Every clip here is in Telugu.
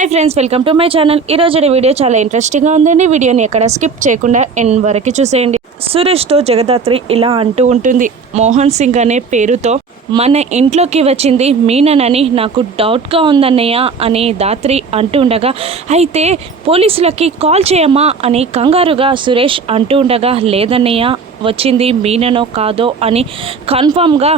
Hi friends, welcome to my channel. ఈరోజు వీడియో చాలా ఇంట్రెస్టింగ్గా ఉందండి. వీడియోని ఎక్కడ స్కిప్ చేయకుండా ఎండ్ వరకు చూసేయండి. సురేష్తో జగదాత్రి ఇలా అంటూ ఉంటుంది, మోహన్ సింగ్ అనే పేరుతో మన ఇంట్లోకి వచ్చింది మీననని నాకు డౌట్గా ఉందన్నయ్య అని దాత్రి అంటూ ఉండగా, అయితే పోలీసులకి కాల్ చేయమ్మా అని కంగారుగా సురేష్ అంటూ ఉండగా, లేదన్నయ్య వచ్చింది మీననో కాదో అని కన్ఫామ్గా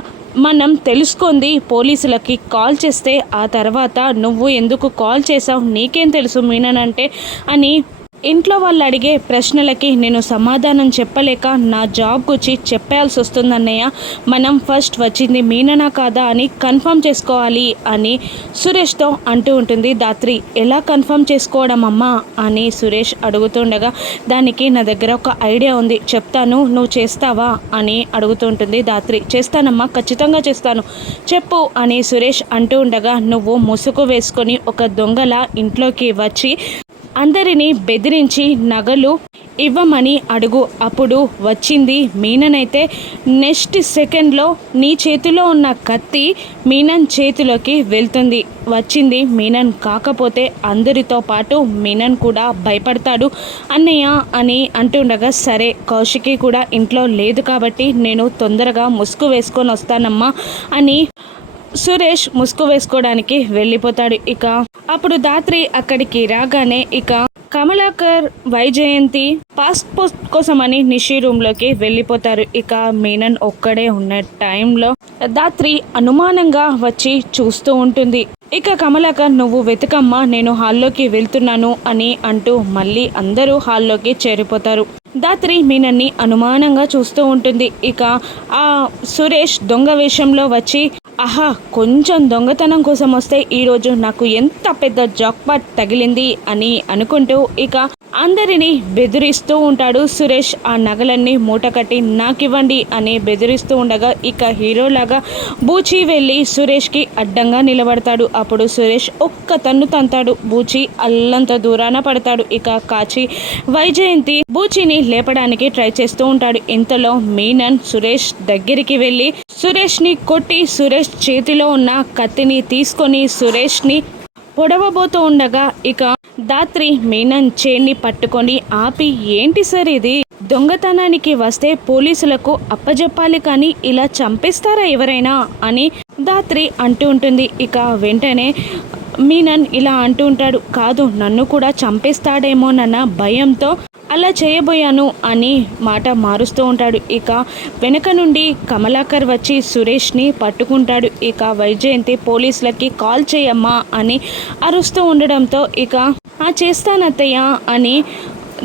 మనం తెలుసుకుంది పోలీసులకి కాల్ చేస్తే ఆ తర్వాత నువ్వు ఎందుకు కాల్ చేసావు, నీకేం తెలుసు మీననంటే అని ఇంట్లో వాళ్ళు అడిగే ప్రశ్నలకి నేను సమాధానం చెప్పలేక నా జాబ్ గురించి చెప్పాల్సి వస్తుందన్నయ్య. మనం ఫస్ట్ వచ్చింది మీననా కాదా అని కన్ఫర్మ్ చేసుకోవాలి అని సురేష్తో అంటూ ఉంటుంది దాత్రి. ఎలా కన్ఫర్మ్ చేసుకోవడం అమ్మా అని సురేష్ అడుగుతుండగా, దానికి నా దగ్గర ఒక ఐడియా ఉంది, చెప్తాను, నువ్వు చేస్తావా అని అడుగుతుంటుంది దాత్రి. చేస్తానమ్మా, ఖచ్చితంగా చేస్తాను, చెప్పు అని సురేష్ అంటూ ఉండగా, నువ్వు ముసుగు వేసుకొని ఒక దొంగలా ఇంట్లోకి వచ్చి అందరినీ బెదిరించి నగలు ఇవ్వమని అడుగు. అప్పుడు వచ్చింది మీననైతే నెక్స్ట్ సెకండ్లో నీ చేతిలో ఉన్న కత్తి మీనన్ చేతిలోకి వెళ్తుంది. వచ్చింది మీనన్ కాకపోతే అందరితో పాటు మీనన్ కూడా భయపడతాడు అన్నయ్య అని అంటుండగా, సరే కౌశికి కూడా ఇంట్లో లేదు కాబట్టి నేను తొందరగా ముసుగు వేసుకొని వస్తానమ్మా అని సురేష్ ముసుగు వేసుకోవడానికి వెళ్ళిపోతాడు. ఇక అప్పుడు దాత్రి అక్కడికి రాగానే ఇక కమలాకర్, వైజయంతి పాస్పోర్ట్ కోసమని నిషి రూమ్లోకి వెళ్ళిపోతారు. ఇక మీనన్ ఒక్కడే ఉన్న టైంలో దాత్రి అనుమానంగా వచ్చి చూస్తూ ఉంటుంది. ఇక కమలాకర్, నువ్వు వెతకమ్మా, నేను హాల్లోకి వెళ్తున్నాను అని అంటూ మళ్ళీ అందరూ హాల్లోకి చేరిపోతారు. దాత్రి మీనన్ని అనుమానంగా చూస్తూ ఉంటుంది. ఇక ఆ సురేష్ దొంగ వేషంలో వచ్చి, ఆహా, కొంచెం దొంగతనం కోసం వస్తే ఈరోజు నాకు ఎంత పెద్ద జాక్పాట్ తగిలింది అని అనుకుంటూ ఇక అందరినీ బెదిరిస్తూ ఉంటాడు సురేష్. ఆ నగలన్నీ మూటకట్టి నాకివ్వండి అని బెదిరిస్తూ ఉండగా ఇక హీరోలాగా బూచి వెళ్ళి సురేష్కి అడ్డంగా నిలబడతాడు. అప్పుడు సురేష్ ఒక్క తన్ను తంతాడు. బూచి అల్లంత దూరాన పడతాడు. ఇక కాచి, వైజయంతి బూచిని లేపడానికి ట్రై చేస్తూ ఉంటాడు. ఇంతలో మీనన్ సురేష్ దగ్గరికి వెళ్ళి సురేష్ని కొట్టి సురేష్ చేతిలో ఉన్న కత్తిని తీసుకొని సురేష్ని పొడవబోతూ ఉండగా ఇక దాత్రి మీనన్ చేన్ని పట్టుకొని ఆపి, ఏంటి సార్ ఇది, దొంగతనానికి వస్తే పోలీసులకు అప్పజెప్పాలి కానీ ఇలా చంపేస్తారా ఎవరైనా అని దాత్రి అంటూ ఉంటుంది. ఇక వెంటనే మీనన్ ఇలా అంటూ ఉంటాడు, కాదు నన్ను కూడా చంపేస్తాడేమోనన్న భయంతో అలా చేయబోయాను అని మాట మారుస్తూ ఉంటాడు. ఇక వెనక నుండి కమలాకర్ వచ్చి సురేష్ని పట్టుకుంటాడు. ఇక వైజయంతి పోలీసులకి కాల్ చేయమ్మా అని అరుస్తూ ఉండడంతో ఇక చేస్తానత్తయ్య అని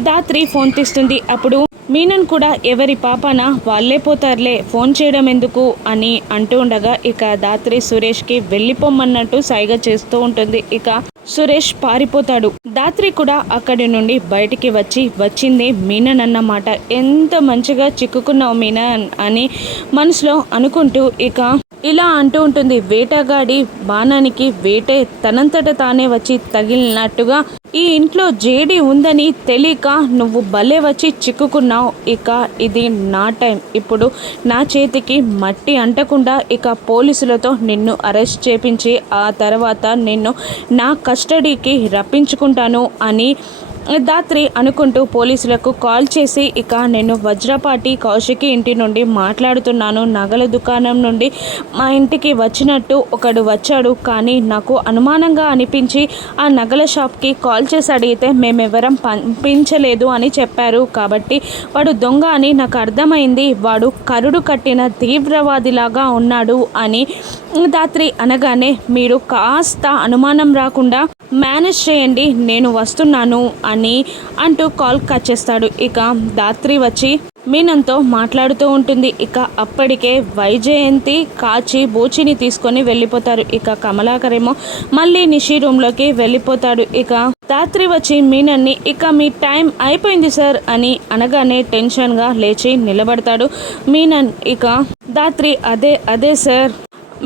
దాత్రి ఫోన్ తీస్తుంది. అప్పుడు మీనన్ కూడా ఎవరి పాపన వాళ్ళే పోతారులే, ఫోన్ చేయడం ఎందుకు అని అంటూ ఉండగా ఇక దాత్రి సురేష్కి వెళ్ళిపోమన్నట్టు సైగ చేస్తూ ఉంటుంది. ఇక సురేష్ పారిపోతాడు. దాత్రి కూడా అక్కడి నుండి బయటికి వచ్చింది మీనన్ అన్నమాట. ఎంత మంచిగా చిక్కుకున్నావు మీనన్ అని మనసులో అనుకుంటూ ఇక ఇలా అంటూ ఉంటుంది, వేటగాడి బాణానికి వేటే తనంతట తానే వచ్చి తగిలినట్టుగా ఈ ఇంట్లో జేడి ఉందని తెలియక నువ్వు భలే వచ్చి చిక్కుకున్నావు. ఇక ఇది నా టైం, ఇప్పుడు నా చేతికి మట్టి అంటకుండా ఇక పోలీసులతో నిన్ను అరెస్ట్ చేపించి ఆ తర్వాత నిన్ను నా కస్టడీకి రప్పించుకుంటాను అని దాత్రి అనుకుంటూ పోలీసులకు కాల్ చేసి, ఇక నేను వజ్రపాటి కౌశికి ఇంటి నుండి మాట్లాడుతున్నాను, నగల దుకాణం నుండి మా ఇంటికి వచ్చినట్టు ఒకడు వచ్చాడు, కానీ నాకు అనుమానంగా అనిపించి ఆ నగల షాప్కి కాల్ చేసి అడిగితే మేమెవరం పంపించలేదు అని చెప్పారు, కాబట్టి వాడు దొంగ అని నాకు అర్థమైంది, వాడు కరుడు కట్టిన తీవ్రవాదిలాగా ఉన్నాడు అని దాత్రి అనగానే, మీరు కాస్త అనుమానం రాకుండా మేనేజ్ చేయండి, నేను వస్తున్నాను అని అంటూ కాల్ కట్ చేస్తాడు. ఇక దాత్రి వచ్చి మీనంతో మాట్లాడుతూ ఉంటుంది. ఇక అప్పటికే వైజయంతి, కాచి బూచిని తీసుకొని వెళ్ళిపోతారు. ఇక కమలాకరేమో మళ్ళీ నిషి రూమ్లోకి వెళ్ళిపోతాడు. ఇక దాత్రి వచ్చి మీనన్ని, ఇక మీ టైం అయిపోయింది సార్ అని అనగానే టెన్షన్గా లేచి నిలబడతాడు మీనన్. ఇక దాత్రి, అదే సార్,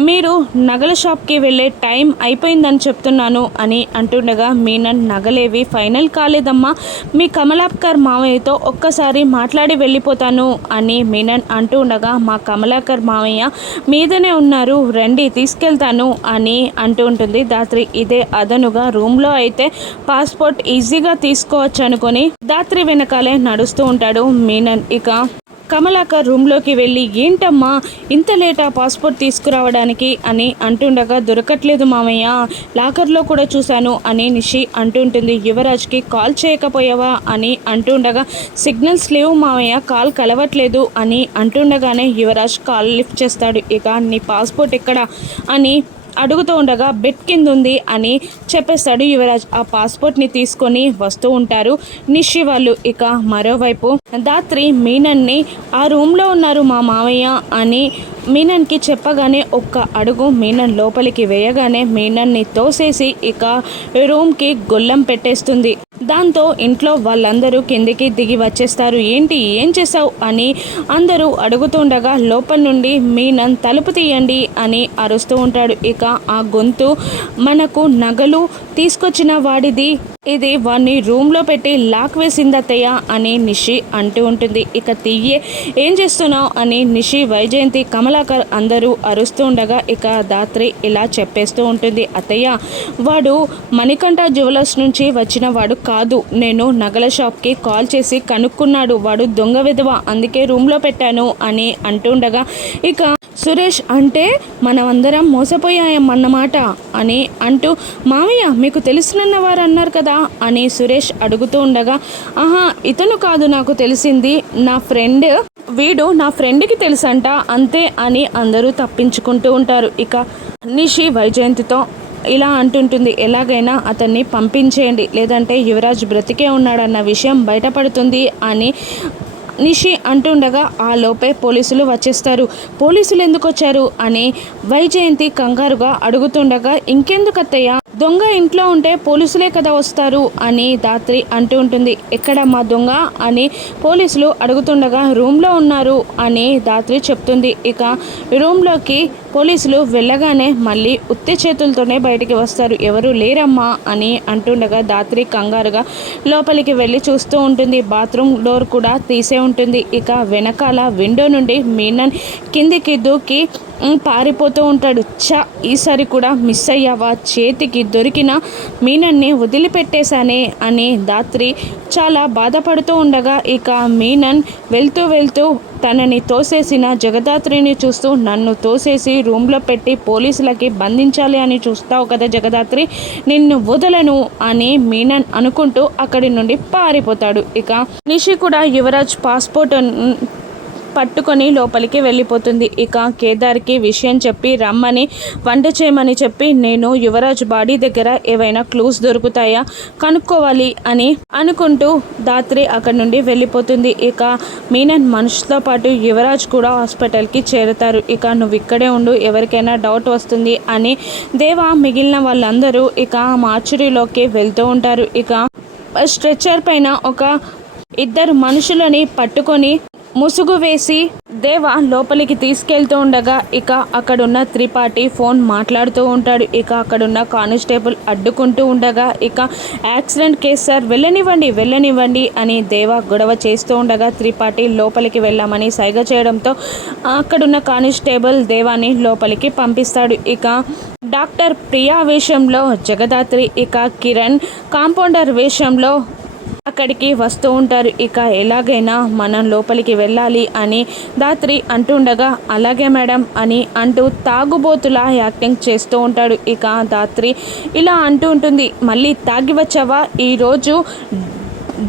మీరు నగల షాప్కి వెళ్ళే టైం అయిపోయిందని చెప్తున్నాను అని అంటుండగా మీనన్ నగలేవి ఫైనల్ కాలేదమ్మా, మీ కమలాకర్ మామయ్యతో ఒక్కసారి మాట్లాడి వెళ్ళిపోతాను అని మీనన్ అంటూ ఉండగా మా కమలాకర్ మామయ్య మీదనే ఉన్నారు రండి తీసుకెళ్తాను అని అంటూ ఉంటుంది ధాత్రి. ఇదే అదనుగా రూమ్లో అయితే పాస్పోర్ట్ ఈజీగా తీసుకోవచ్చు అనుకొని ధాత్రి వెనకాలే నడుస్తూ ఉంటాడు మీనన్. ఇక కమలాకర్ రూమ్లోకి వెళ్ళి ఏంటమ్మా ఇంత లేటా పాస్పోర్ట్ తీసుకురావడానికి అని అంటుండగా దొరకట్లేదు మామయ్య, లాకర్లో కూడా చూశాను అని నిషి అంటుంటుంది. యువరాజ్కి కాల్ చేయకపోయావా అని అంటుండగా సిగ్నల్స్ లేవు మామయ్య, కాల్ కలవట్లేదు అని అంటుండగానే యువరాజ్ కాల్ లిఫ్ట్ చేస్తాడు. ఇక నీ పాస్పోర్ట్ ఎక్కడ అని అడుగుతూ ఉండగా బెడ్ కింద ఉంది అని చెప్పేస్తాడు యువరాజ్. ఆ పాస్పోర్ట్ని తీసుకొని వస్తూ ఉంటారు నిషి వాళ్ళు. ఇక మరోవైపు ధాత్రి మీనన్ని ఆ రూమ్లో ఉన్నారు మా మామయ్య అని మీనన్కి చెప్పగానే ఒక్క అడుగు మీనన్ లోపలికి వేయగానే మీనన్ని తోసేసి ఇక రూమ్కి గొల్లం పెట్టేస్తుంది. దాంతో ఇంట్లో వాళ్ళందరూ కిందికి దిగి వచ్చేస్తారు. ఏంటి ఏం చేసావు అని అందరూ అడుగుతుండగా లోపల నుండి మీనన్ తలుపు తీయండి అని అరుస్తూ ఉంటాడు. ఇక ఆ గొంతు మనకు నగలు తీసుకొచ్చిన వాడిది, ఇది వాడిని రూమ్లో పెట్టి లాక్ వేసింది అత్తయ్య అని నిషి అంటూ ఉంటుంది. ఇక తీయే ఏం చేస్తున్నావు అని నిషి, వైజయంతి, కమలాకర్ అందరూ అరుస్తూ ఉండగా ఇక ధాత్రి ఇలా చెప్పేస్తూ ఉంటుంది. అత్తయ్య వాడు మణికంఠ జ్యువెలర్స్ నుంచి వచ్చిన వాడు కాదు, నేను నగల షాప్కి కాల్ చేసి కనుక్కున్నాడు, వాడు దొంగ విధవ, అందుకే రూమ్లో పెట్టాను అని అంటుండగా ఇక సురేష్ అంటే మనమందరం మోసపోయామన్నమాట అని అంటూ మామయ్య మీకు తెలుసునన్న వారు అన్నారు కదా అని సురేష్ అడుగుతూ ఉండగా ఆహా ఇతను కాదు నాకు తెలిసింది, నా ఫ్రెండ్, వీడు నా ఫ్రెండ్కి తెలుసంట అంతే అని అందరూ తప్పించుకుంటూ ఉంటారు. ఇక నిషి వైజయంతితో ఇలా అంటుంటుంది, ఎలాగైనా అతన్ని పంపించేయండి లేదంటే యువరాజ్ బ్రతికే ఉన్నాడన్న విషయం బయటపడుతుంది అని నిషి అంటుండగా ఆ లోపే పోలీసులు వచ్చేస్తారు. పోలీసులు ఎందుకు వచ్చారు అని వైజయంతి కంగారుగా అడుగుతుండగా ఇంకెందుకు అత్తయ్య, దొంగ ఇంట్లో ఉంటే పోలీసులే కదా వస్తారు అని ధాత్రి అంటూ ఉంటుంది. ఎక్కడ మా దొంగ అని పోలీసులు అడుగుతుండగా రూమ్లో ఉన్నారు అని ధాత్రి చెప్తుంది. ఇక రూమ్లోకి పోలీసులు వెళ్ళగానే మళ్ళీ ఉత్తి చేతులతోనే బయటికి వస్తారు. ఎవరు లేరమ్మా అని అంటుండగా ధాత్రి కంగారుగా లోపలికి వెళ్ళి చూస్తూ ఉంటుంది. బాత్రూమ్ డోర్ కూడా తీసే ఉంటుంది. ఇక వెనకాల విండో నుండి మీనన్ కిందికి దూకి పారిపోతూ ఉంటాడు. ఈసారి కూడా మిస్ అయ్యావా, చేతికి దొరికిన మీనన్ని వదిలిపెట్టేశానే అని ధాత్రి చాలా బాధపడుతూ ఉండగా ఇక మీనన్ వెళ్తూ వెళ్తూ తనని తోసేసిన జగదాత్రిని చూస్తూ నన్ను తోసేసి రూమ్లో పెట్టి పోలీసులకి బంధించాలి అని చూస్తావు కదా జగదాత్రి, నిన్ను వదలను అని మీనన్ అనుకుంటూ అక్కడి నుండి పారిపోతాడు. ఇక నిషి కూడా యువరాజ్ పాస్పోర్ట్ పట్టుకొని లోపలికి వెళ్ళిపోతుంది. ఇక కేదార్కి విషయం చెప్పి రమ్మని వంట చేయమని చెప్పి నేను యువరాజ్ బాడీ దగ్గర ఏవైనా క్లూస్ దొరుకుతాయా కనుక్కోవాలి అని అనుకుంటూ ధాత్రి అక్కడి నుండి వెళ్ళిపోతుంది. ఇక మీనన్ మనుషులతో పాటు యువరాజ్ కూడా హాస్పిటల్కి చేరుతారు. ఇక నువ్వు ఇక్కడే ఉండు, ఎవరికైనా డౌట్ వస్తుంది అని దేవా మిగిలిన వాళ్ళందరూ ఇక మార్చురీలోకి వెళ్తూ ఉంటారు. ఇక స్ట్రెచ్చర్ పైన ఒక ఇద్దరు మనుషులని పట్టుకొని ముసుగు వేసి దేవ లోపలికి తీసుకెళ్తూ ఉండగా ఇక అక్కడున్న త్రిపాఠి ఫోన్ మాట్లాడుతూ ఉంటాడు. ఇక అక్కడున్న కానిస్టేబుల్ అడ్డుకుంటూ ఉండగా ఇక యాక్సిడెంట్ కేసు సార్, వెళ్ళనివ్వండి అని దేవ గొడవ చేస్తూ ఉండగా త్రిపాఠి లోపలికి వెళ్ళామని సైగ చేయడంతో అక్కడున్న కానిస్టేబుల్ దేవాని లోపలికి పంపిస్తాడు. ఇక డాక్టర్ ప్రియా వేషంలో జగదాత్రి, ఇక కిరణ్ కాంపౌండర్ వేషంలో అక్కడికి వస్తూ ఉంటారు. ఇక ఎలాగైనా మనం లోపలికి వెళ్ళాలి అని ధాత్రి అంటుండగా అలాగే మేడం అని అంటూ తాగుబోతులా యాక్టింగ్ చేస్తూ ఉంటాడు. ఇక ధాత్రి ఇలా అంటూ ఉంటుంది, మళ్ళీ తాగి వచ్చావా, ఈరోజు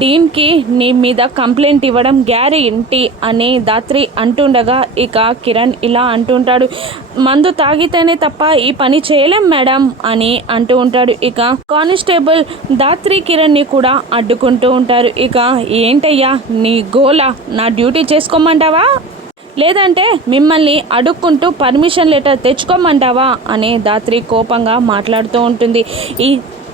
డీన్కి నీ మీద కంప్లైంట్ ఇవ్వడం గ్యారెంటీ అని ధాత్రి అంటుండగా ఇక కిరణ్ ఇలా అంటుంటాడు, మందు తాగితేనే తప్ప ఈ పని చేయలేం మేడం అని అంటూ ఉంటాడు. ఇక కానిస్టేబుల్ ధాత్రి కిరణ్ని కూడా అడ్డుకుంటూ ఉంటారు. ఇక ఏంటయ్యా నీ గోల, నా డ్యూటీ చేసుకోమంటావా లేదంటే మిమ్మల్ని అడుక్కుంటూ పర్మిషన్ లెటర్ తెచ్చుకోమంటావా అని ధాత్రి కోపంగా మాట్లాడుతూ ఉంటుంది.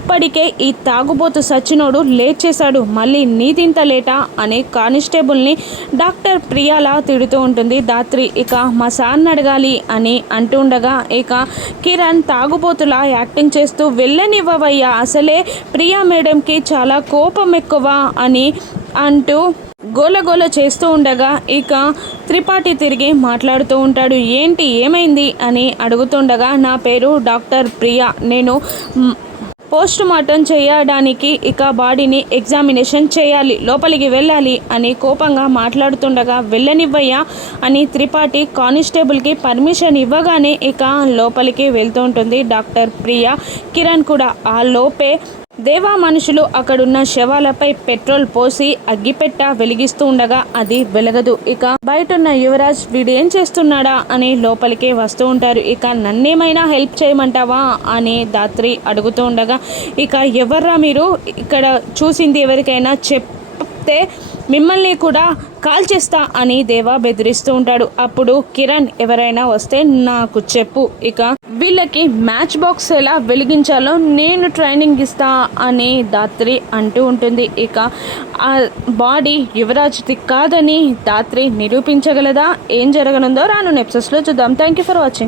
ఇప్పటికే ఈ తాగుబోతు సచ్చినోడు లేట్ చేశాడు, మళ్ళీ నీతింత లేటా అని కానిస్టేబుల్ని డాక్టర్ ప్రియాలా తిడుతూ ఉంటుంది ధాత్రి. ఇక మా సార్ని అడగాలి అని అంటూ ఉండగా ఇక కిరణ్ తాగుబోతులా యాక్టింగ్ చేస్తూ వెళ్ళనివ్వవయ్యా, అసలే ప్రియా మేడంకి చాలా కోపం ఎక్కువ అని అంటూ గోలగోల చేస్తూ ఉండగా ఇక త్రిపాఠి తిరిగి మాట్లాడుతూ ఉంటాడు. ఏంటి ఏమైంది అని అడుగుతుండగా నా పేరు డాక్టర్ ప్రియా, నేను పోస్ట్ మార్టం చేయడానికి ఇక బాడీని ఎగ్జామినేషన్ చేయాలి, లోపలికి వెళ్ళాలి అని కోపంగా మాట్లాడుతుండగా వెళ్ళనివ్వయ్యా అని త్రిపాఠి కానిస్టేబుల్కి పర్మిషన్ ఇవ్వగానే ఇక లోపలికి వెళ్తూ ఉంటుంది డాక్టర్ ప్రియా. కిరణ్ కూడా ఆ లోపే దేవా మనుషులు అక్కడున్న శవాలపై పెట్రోల్ పోసి అగ్గిపెట్ట వెలిగిస్తూ ఉండగా అది వెలగదు. ఇక బయటున్న యువరాజ్ వీడు ఏం చేస్తున్నాడా అని లోపలికి వస్తూ ఉంటారు. ఇక నన్నేమైనా హెల్ప్ చేయమంటావా అని ధాత్రి అడుగుతూ ఉండగా ఇక ఎవర్రా మీరు, ఇక్కడ చూసింది ఎవరికైనా చెప్తే మిమ్మల్ని కూడా కాల్ చేస్తా అని దేవా బెదిరిస్తూ ఉంటాడు. అప్పుడు కిరణ్ ఎవరైనా వస్తే నాకు చెప్పు, ఇక వీళ్ళకి మ్యాచ్ బాక్స్ ఎలా వెలిగించాలో నేను ట్రైనింగ్ ఇస్తా అని ధాత్రి అంటూ ఉంటుంది. ఇక ఆ బాడీ యువరాజ్ది కాదని ధాత్రి నిరూపించగలదా? ఏం జరగనుందో రాను ఎపిసోడ్స్లో చూద్దాం. Thank you for watching.